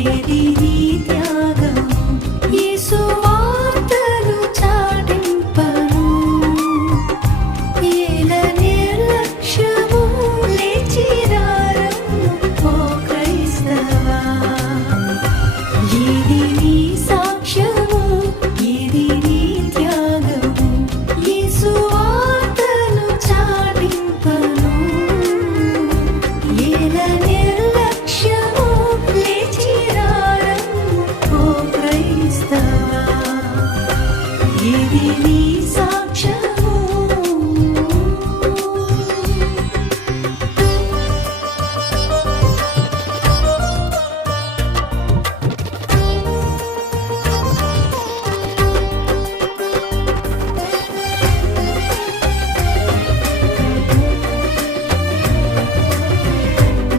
ఏది నీ త్యాగము యేసు వార్తను ఇది నీ